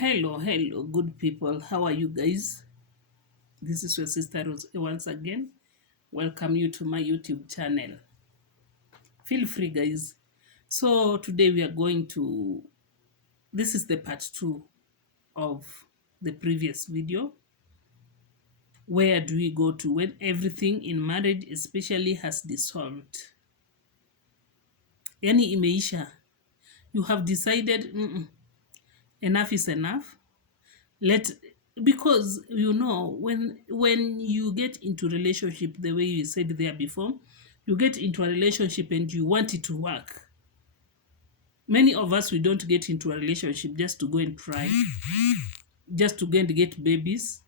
Hello, good people. How are you guys? This is your sister Rose once again. Welcome you to my YouTube channel. Feel free, guys. So, today we are going to. This is the part two of the previous video. Where do we go to when everything in marriage, especially, has dissolved? Yani imeisha. You have decided enough is enough. Let Because when you get into relationship, the way you said there before, you get into a relationship and you want it to work. Many of us, we don't get into a relationship just to go and try, just to go and get babies,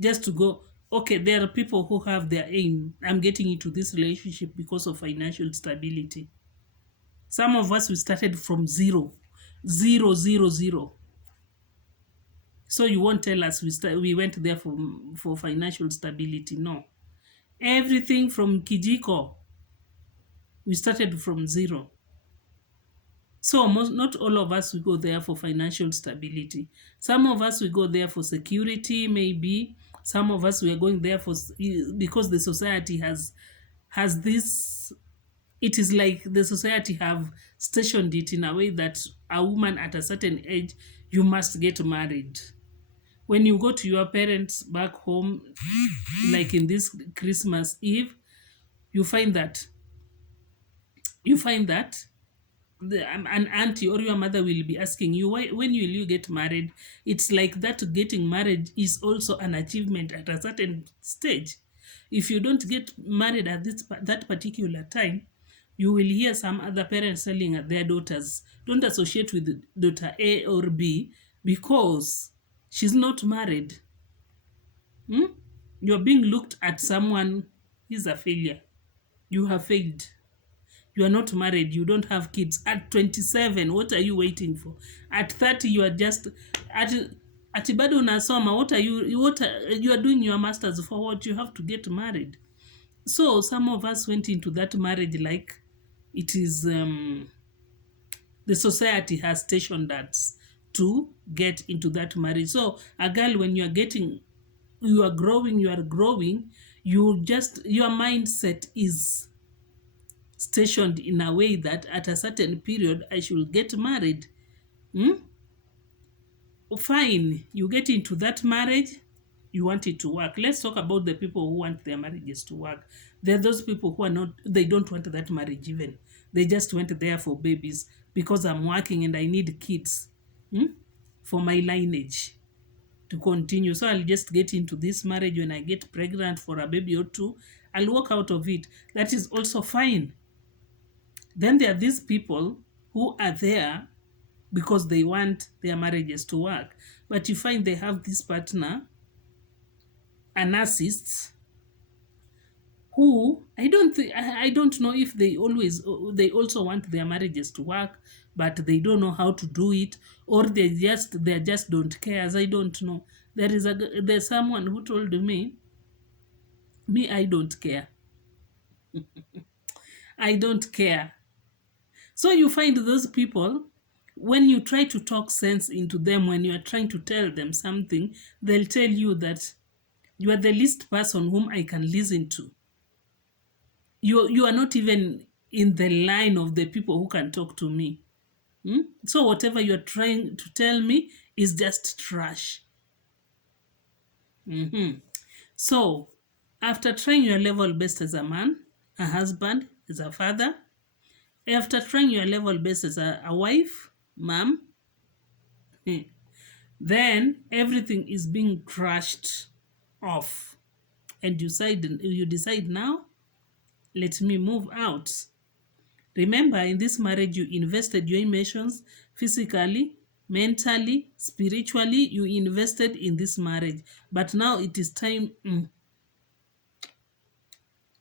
just to go. Okay, there are people who have their aim. I'm getting into this relationship because of financial stability. Some of us, we started from zero, zero, zero, zero. So you won't tell us we went there for financial stability. No. Everything from Kijiko, we started from zero. So not all of us, we go there for financial stability. Some of us, we go there for security, maybe. Some of us, we are going there because the society has this. It is like the society have stationed it in a way that a woman at a certain age, you must get married. When you go to your parents back home, like in this Christmas Eve, you find that an auntie or your mother will be asking you, why, when will you get married? It's like that getting married is also an achievement at a certain stage. If you don't get married at that particular time, you will hear some other parents telling their daughters, don't associate with daughter A or B because she's not married. You're being looked at someone is a failure. You have failed. You are not married. You don't have kids. At 27, what are you waiting for? At 30, you are just at bado unasoma. You are doing your masters for what? You have to get married. So some of us went into that marriage like it is the society has stationed us to get into that marriage. So a girl, when you are growing, your mindset is stationed in a way that at a certain period I should get married. Fine, you get into that marriage, you want it to work. Let's talk about the people who want their marriages to work. There are those people who are not, they don't want that marriage even. They just went there for babies because I'm working and I need kids for my lineage to continue. So I'll just get into this marriage. When I get pregnant for a baby or two, I'll walk out of it. That is also fine. Then there are these people who are there because they want their marriages to work. But you find they have this partner, a narcissist, who I don't know if they also want their marriages to work, but they don't know how to do it, or they just don't care. As I don't know. There's someone who told me, I don't care. I don't care. So you find those people, when you try to talk sense into them, when you are trying to tell them something, they'll tell you that you are the least person whom I can listen to. You are not even in the line of the people who can talk to me. So whatever you're trying to tell me is just trash. So after trying your level best as a man, a husband, as a father, after trying your level best as a wife, mom, then everything is being crushed off. And you decide now, let me move out. Remember, in this marriage, you invested your emotions physically, mentally, spiritually. You invested in this marriage. But now it is time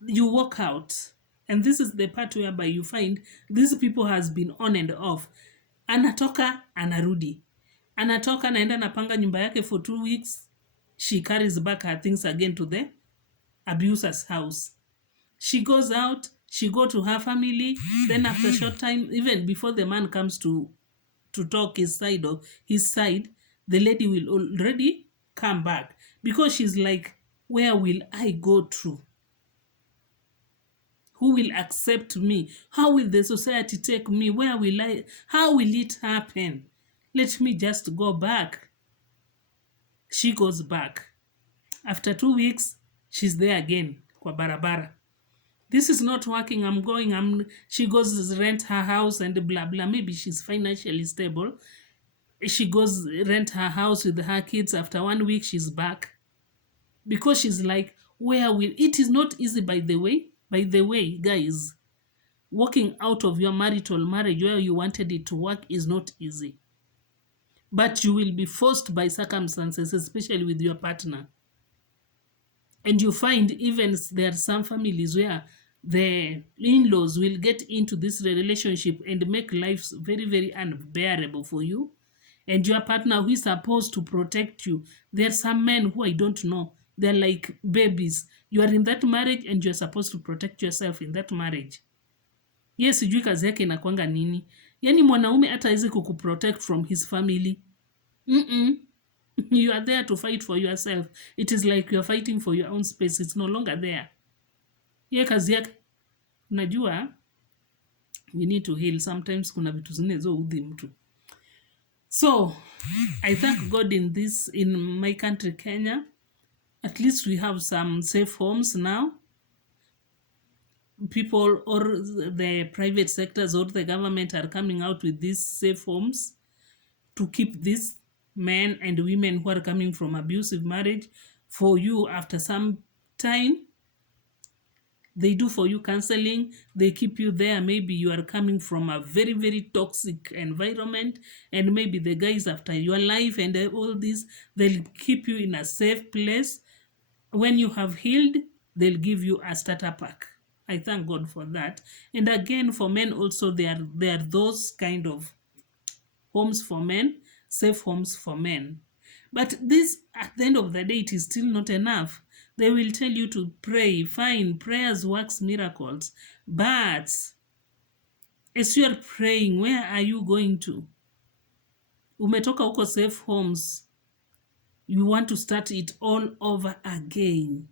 you walk out. And this is the part whereby you find these people has been on and off. Anatoka, anarudi. Anatoka, naenda napanga nyumba yake for 2 weeks. She carries back her things again to the abuser's house. She goes out, she go to her family. Then after a short time, even before the man comes to talk his side, the lady will already come back, because she's like, where will I go to? Who will accept me? How will the society take me? Where will I? How will it happen? Let me just go back. She goes back. After 2 weeks, she's there again, kwa barabara. This is not working. I'm going. She goes rent her house and blah blah. Maybe she's financially stable. She goes rent her house with her kids. After 1 week, she's back, because she's like, where will it is not easy, by the way. By the way, guys, walking out of your marital marriage where you wanted it to work is not easy. But you will be forced by circumstances, especially with your partner. And you find even there are some families where the in-laws will get into this relationship and make life very, very unbearable for you. And your partner, who is supposed to protect you, there are some men who I don't know, they're like babies. You are in that marriage and you're supposed to protect yourself in that marriage. Yes, sijui kazi yake inakwanga nini. Yani mwanaume hata hawezi kukuprotect from his family. You are there to fight for yourself. It is like you are fighting for your own space. It's no longer there. Ye kazi yake, unajua, we need to heal. Sometimes kuna vitu zingine zo udhi mtu. So, I thank God in my country, Kenya. At least we have some safe homes now. People or the private sectors or the government are coming out with these safe homes to keep these men and women who are coming from abusive marriage for you. After some time, they do for you counseling. They keep you there. Maybe you are coming from a very, very toxic environment, and maybe the guys after your life and all this, they'll keep you in a safe place. When you have healed, they'll give you a starter pack. I thank God for that. And again, for men also, there are those kind of homes for men, safe homes for men. But this, at the end of the day, it is still not enough. They will tell you to pray. Fine, prayers works miracles. But as you are praying, where are you going to? Umetoka huko safe homes. You want to start it all over again.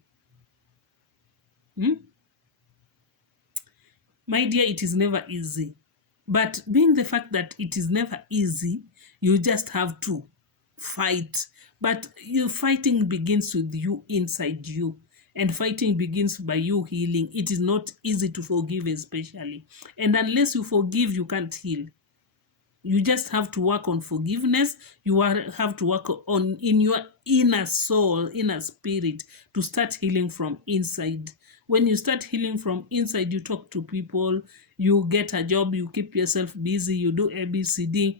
My dear, it is never easy. But being the fact that it is never easy, you just have to fight. But your fighting begins with you, inside you. And fighting begins by you healing. It is not easy to forgive, especially. And unless you forgive, you can't heal. You just have to work on forgiveness. You have to work on in your inner soul, inner spirit, to start healing from inside. When you start healing from inside, you talk to people, you get a job, you keep yourself busy, you do ABCD.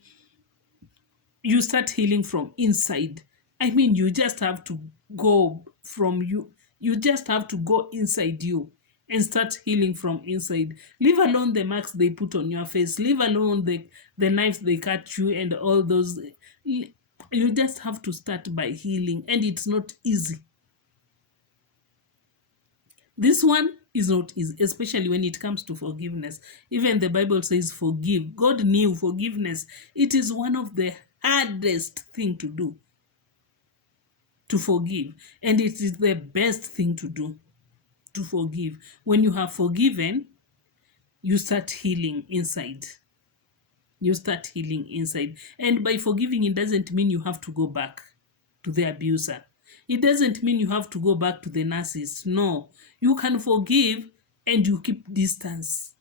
You start healing from inside. I mean, you just have to go from you. You just have to go inside you and start healing from inside. Leave alone the marks they put on your face. Leave alone the knives they cut you and all those. You just have to start by healing, and it's not easy. This one is not easy, especially when it comes to forgiveness. Even the Bible says forgive. God knew forgiveness. It is one of the hardest thing to do, to forgive. And it is the best thing to do, to forgive. When you have forgiven, you start healing inside. You start healing inside. And by forgiving, it doesn't mean you have to go back to the abuser. It doesn't mean you have to go back to the narcissist. No. You can forgive and you keep distance.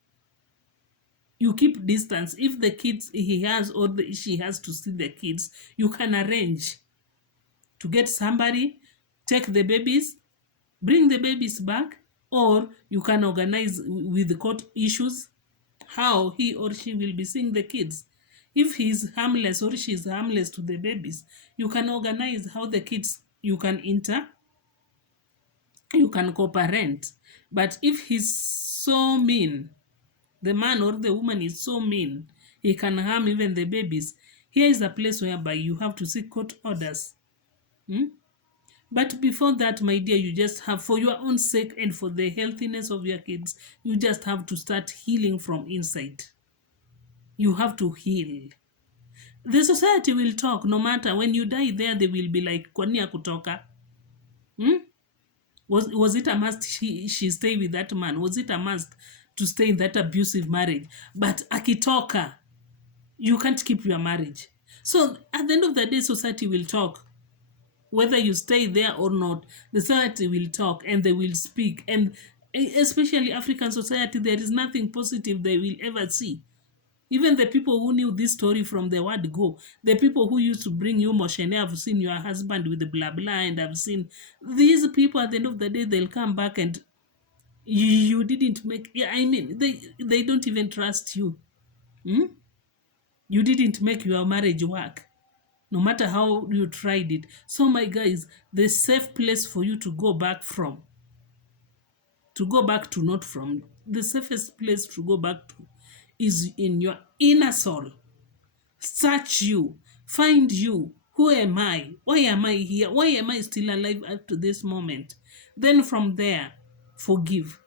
You keep distance. If the kids he has or she has to see the kids, you can arrange to get somebody, take the babies, bring the babies back, or you can organize with the court issues how he or she will be seeing the kids. If he's harmless or she's harmless to the babies, you can organize how the kids, you can co-parent. But if he's so mean, the man or the woman is so mean, he can harm even the babies. Here is a place whereby you have to seek court orders. But before that, my dear, you just have, for your own sake and for the healthiness of your kids, you just have to start healing from inside. You have to heal. The society will talk. No matter when you die there, they will be like, kwani ya kutoka? Hmm? Was it a must she stay with that man? Was it a must to stay in that abusive marriage? But akitoka, you can't keep your marriage. So at the end of the day, society will talk. Whether you stay there or not, the society will talk and they will speak. And especially African society, there is nothing positive they will ever see. Even the people who knew this story from the word go, the people who used to bring you Moshene, I've seen your husband with the blah blah, and I've seen these people at the end of the day, they'll come back and you didn't make, yeah, I mean, they don't even trust you. Hmm? You didn't make your marriage work, no matter how you tried it. So, my guys, the safe place for you to go back from, to go back to, not from, the safest place to go back to is in your inner soul. Search you, find you. Who am I? Why am I here? Why am I still alive up to this moment? Then from there, forgive.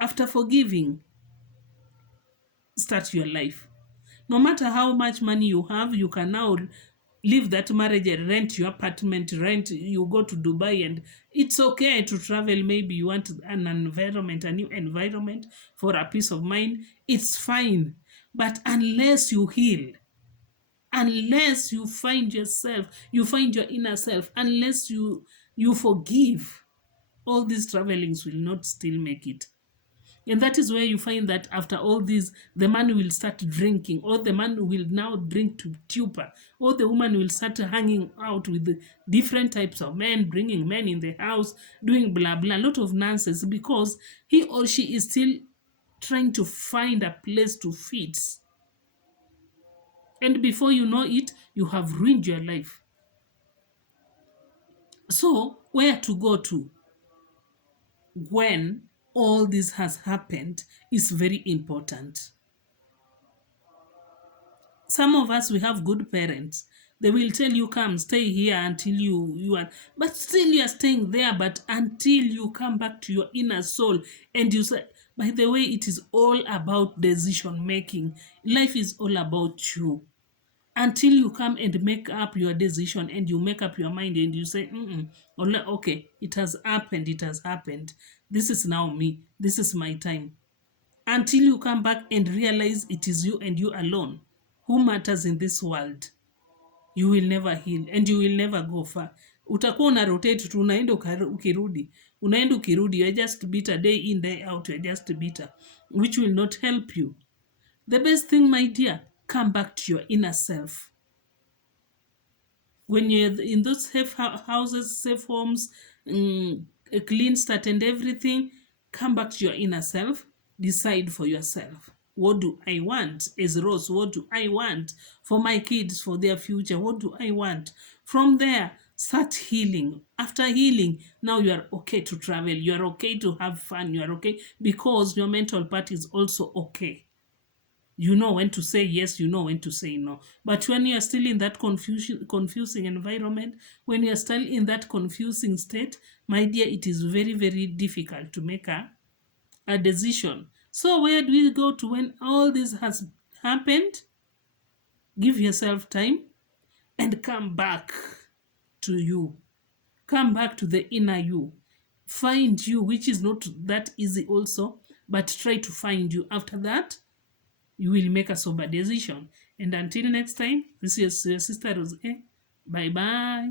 After forgiving, start your life. No matter how much money you have, you can now leave that marriage and rent your apartment, you go to Dubai, and it's okay to travel. Maybe you want an environment, a new environment for a peace of mind. It's fine. But unless you heal, unless you find yourself, you find your inner self, unless you forgive, all these travelings will not still make it. And that is where you find that after all this, the man will start drinking, or the man will now drink to stupor, or the woman will start hanging out with the different types of men, bringing men in the house, doing blah blah, a lot of nonsense, because he or she is still trying to find a place to fit. And before you know it, you have ruined your life. So, where to go to when all this has happened is very important. Some of us, we have good parents. They will tell you, come stay here until you are, but still you are staying there, but until you come back to your inner soul and you say, by the way, it is all about decision making. Life is all about you. Until you come and make up your decision and you make up your mind and you say, okay, it has happened, it has happened. This is now me. This is my time. Until you come back and realize it is you and you alone who matters in this world, you will never heal and you will never go far. Utakuwa una rotate tu, unaenda ukirudi, unaenda ukirudi, you're just bitter day in day out, you're just bitter, which will not help you. The best thing, my dear, come back to your inner self. When you're in those safe houses, safe homes, a clean start and everything, come back to your inner self. Decide for yourself. What do I want? As Rose, what do I want for my kids, for their future? What do I want? From there, start healing. After healing, now you are okay to travel. You are okay to have fun. You are okay because your mental part is also okay. You know when to say yes, you know when to say no. But when you are still in that confusing environment, when you are still in that confusing state, my dear, it is very, very difficult to make a decision. So where do we go to when all this has happened? Give yourself time and come back to you. Come back to the inner you. Find you, which is not that easy also, but try to find you. After that, you will make a sober decision. And until next time, this is your sister Rose. Bye bye.